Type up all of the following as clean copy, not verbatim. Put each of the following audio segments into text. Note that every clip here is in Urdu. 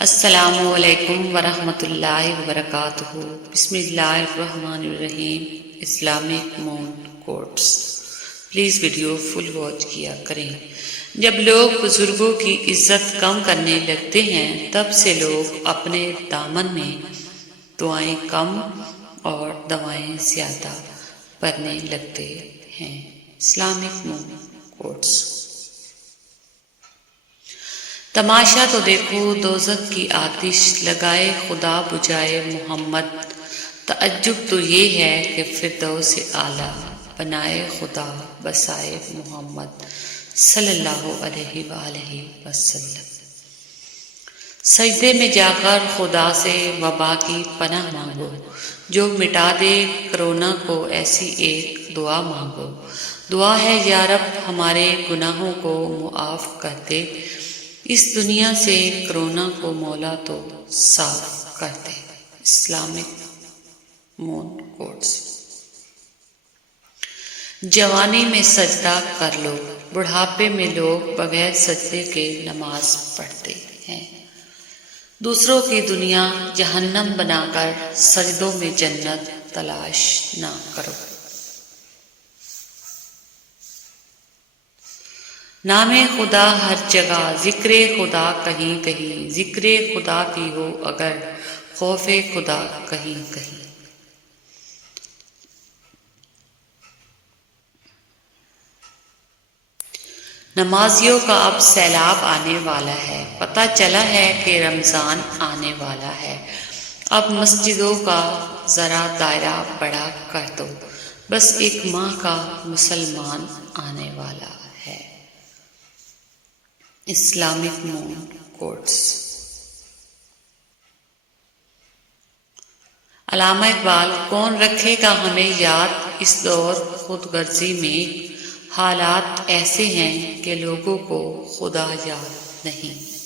السلام علیکم ورحمۃ اللہ وبرکاتہ۔ بسم اللہ الرحمن الرحیم۔ اسلامک مونٹ quotes, please video full watch کیا کریں۔ جب لوگ بزرگوں کی عزت کم کرنے لگتے ہیں تب سے لوگ اپنے دامن میں دعائیں کم اور دوائیں زیادہ بھرنے لگتے ہیں۔ اسلامک مونٹ کوٹس۔ تماشا تو دیکھو دوزخ کی آتش، لگائے خدا بجھائے محمد۔ تعجب تو یہ ہے کہ فردوس اعلیٰ بنائے خدا بسائے محمد صلی اللہ علیہ وآلہ وسلم۔ سجدے میں جا کر خدا سے وبا کی پناہ مانگو، جو مٹا دے کرونا کو، ایسی ایک دعا مانگو۔ دعا ہے یا رب ہمارے گناہوں کو معاف کر دے، اس دنیا سے کرونا کو مولا تو صاف کر دے۔ اسلامک مونٹ کوٹس۔ جوانی میں سجدہ کر لو، بڑھاپے میں لوگ بغیر سجدے کے نماز پڑھتے ہیں۔ دوسروں کی دنیا جہنم بنا کر سجدوں میں جنت تلاش نہ کرو۔ نام خدا ہر جگہ، ذکر خدا کہیں کہیں، ذکر خدا بھی ہو اگر خوف خدا کہیں کہیں۔ نمازیوں کا اب سیلاب آنے والا ہے، پتہ چلا ہے کہ رمضان آنے والا ہے۔ اب مسجدوں کا ذرا دائرہ بڑا کر دو، بس ایک ماہ کا مسلمان آنے والا ہے۔ اسلامک مونٹ کوٹس۔ علامہ اقبال۔ کون رکھے گا ہمیں یاد اس دور خود غرضی میں، حالات ایسے ہیں کہ لوگوں کو خدا یاد نہیں۔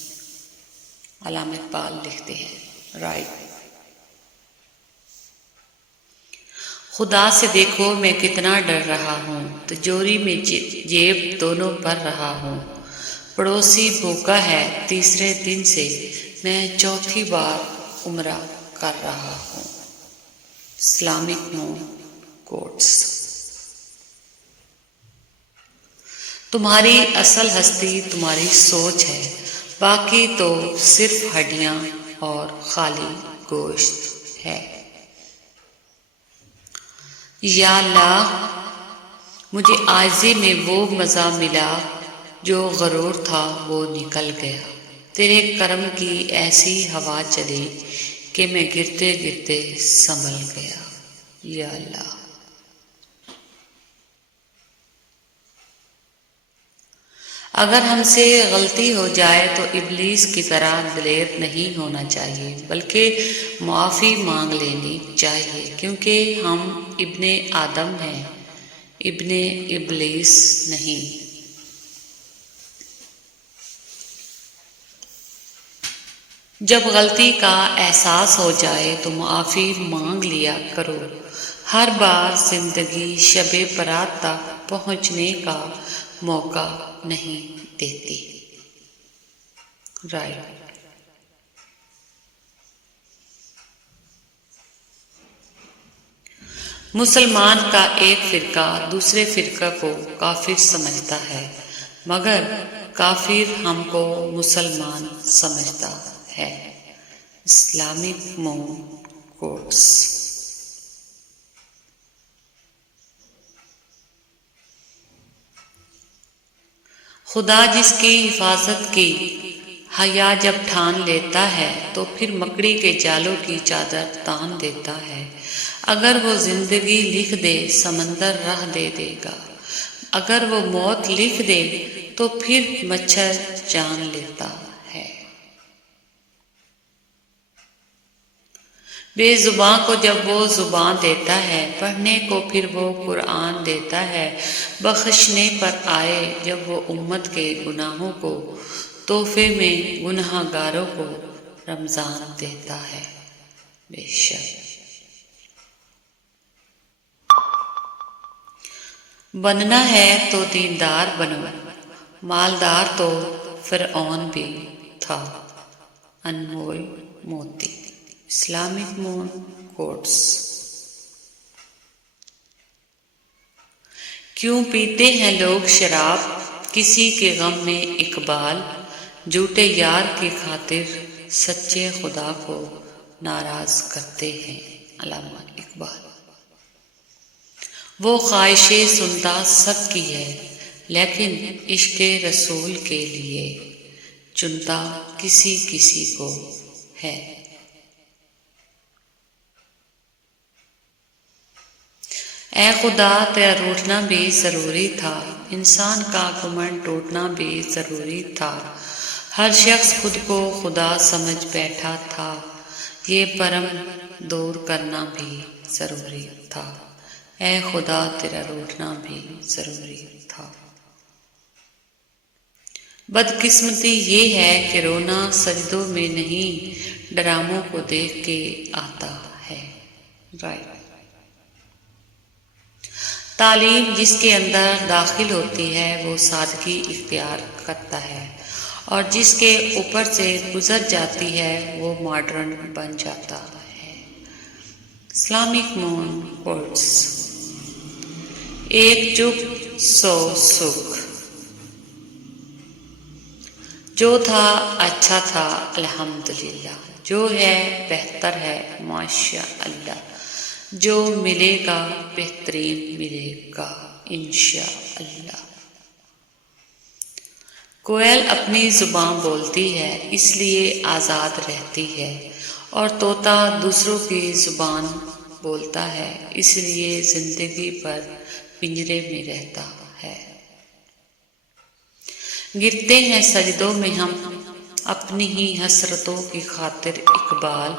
علامہ اقبال لکھتے ہیں، رائٹ۔ خدا سے دیکھو میں کتنا ڈر رہا ہوں، تجوری میں جیب دونوں بھر رہا ہوں۔ پڑوسی بھوکا ہے تیسرے دن سے، میں چوتھی بار عمرہ کر رہا ہوں۔ اسلامک مونٹ کوٹس۔ تمہاری اصل ہستی تمہاری سوچ ہے، باقی تو صرف ہڈیاں اور خالی گوشت ہے۔ یا اللہ مجھے عاجزی میں وہ مزہ ملا جو غرور تھا وہ نکل گیا، تیرے کرم کی ایسی ہوا چلی کہ میں گرتے گرتے سنبھل گیا۔ یا اللہ۔ اگر ہم سے غلطی ہو جائے تو ابلیس کی طرح دلیر نہیں ہونا چاہیے، بلکہ معافی مانگ لینی چاہیے، کیونکہ ہم ابن آدم ہیں، ابن ابلیس نہیں۔ جب غلطی کا احساس ہو جائے تو معافی مانگ لیا کرو، ہر بار زندگی شب برات تک پہنچنے کا موقع نہیں دیتی۔ رائٹ۔ مسلمان کا ایک فرقہ دوسرے فرقہ کو کافر سمجھتا ہے، مگر کافر ہم کو مسلمان سمجھتا ہے۔ اسلامک مونٹ کوٹس۔ خدا جس کی حفاظت کی حیا جب ٹھان لیتا ہے تو پھر مکڑی کے جالوں کی چادر تان دیتا ہے۔ اگر وہ زندگی لکھ دے سمندر راہ دے دے گا، اگر وہ موت لکھ دے تو پھر مچھر جان لیتا ہے۔ بے زباں کو جب وہ زباں دیتا ہے، پڑھنے کو پھر وہ قرآن دیتا ہے۔ بخشنے پر آئے جب وہ امت کے گناہوں کو، تحفے میں گناہ گاروں کو رمضان دیتا ہے۔ بے شک۔ بننا ہے تو دیندار بنو، مالدار تو فرعون بھی تھا۔ انمول موتی. اسلامک مون کوٹس. کیوں پیتے ہیں لوگ شراب، کسی کے غم میں اقبال، جھوٹے یار کی خاطر سچے خدا کو ناراض کرتے ہیں. علامہ اقبال. وہ خواہشیں سنتا سب کی ہے، لیکن عشق رسول کے لیے چنتا کسی کسی کو ہے. اے خدا تیرا روٹنا بھی ضروری تھا، انسان کا گھمنڈ ٹوٹنا بھی ضروری تھا. ہر شخص خود کو خدا سمجھ بیٹھا تھا، یہ بھرم دور کرنا بھی ضروری تھا. اے خدا تیرا روٹنا بھی ضروری تھا. بدقسمتی یہ ہے کہ رونا سجدوں میں نہیں، ڈراموں کو دیکھ کے آتا ہے. رائٹ. تعلیم جس کے اندر داخل ہوتی ہے وہ سادگی اختیار کرتا ہے، اور جس کے اوپر سے گزر جاتی ہے وہ ماڈرن بن جاتا ہے. اسلامک مون کوٹس. ایک چپ سو سکھ، جو تھا اچھا تھا الحمدللہ، جو ہے بہتر ہے ماشاء اللہ، جو ملے گا بہترین ملے گا انشاء اللہ. کوئل اپنی زبان بولتی ہے اس لیے آزاد رہتی ہے، اور طوطا دوسروں کی زبان بولتا ہے اس لیے زندگی بھر پنجرے میں رہتا ہے. گرتے ہیں سجدوں میں ہم اپنی ہی حسرتوں کی خاطر اقبال،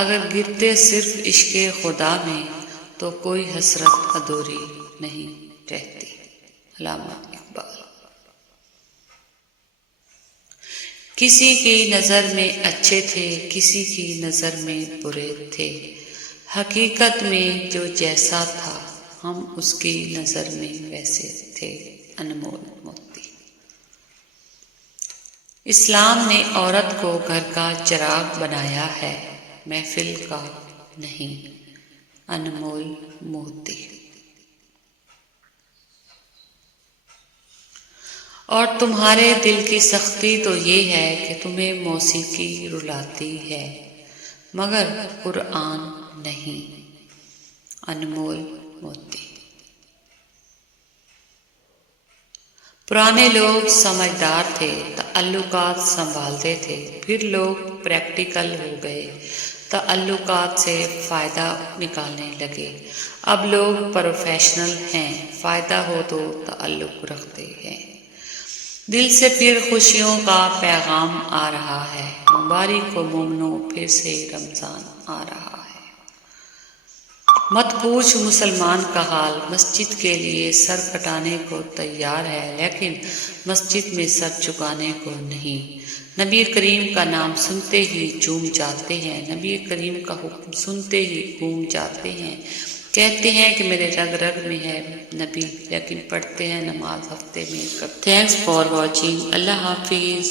اگر گرتے صرف عشق خدا میں تو کوئی حسرت ادھوری نہیں رہتی. علامہ اقبال. کسی کی نظر میں اچھے تھے، کسی کی نظر میں برے تھے، حقیقت میں جو جیسا تھا ہم اس کی نظر میں ویسے تھے. انمول موتی. اسلام نے عورت کو گھر کا چراغ بنایا ہے، محفل کا نہیں. انمول موتی. اور تمہارے دل کی سختی تو یہ ہے کہ تمہیں موسیقی رلاتی ہے مگر قرآن نہیں. انمول موتی. پرانے لوگ سمجھدار تھے، تعلقات سنبھالتے تھے، پھر لوگ پریکٹیکل ہو گئے، تعلقات سے فائدہ نکالنے لگے. اب لوگ پروفیشنل ہیں، فائدہ ہو تو تعلق رکھتے ہیں. دل سے پھر خوشیوں کا پیغام آ رہا ہے، مبارک ہو مومنو، پھر سے رمضان آ رہا ہے. مت پوچھ مسلمان کا حال، مسجد کے لیے سر کٹانے کو تیار ہے لیکن مسجد میں سر جھکانے کو نہیں. نبی کریم کا نام سنتے ہی جھوم جاتے ہیں، نبی کریم کا حکم سنتے ہی گھوم جاتے ہیں. کہتے ہیں کہ میرے رگ رگ میں ہے نبی، لیکن پڑھتے ہیں نماز ہفتے میں کب. Thanks for watching. اللہ حافظ.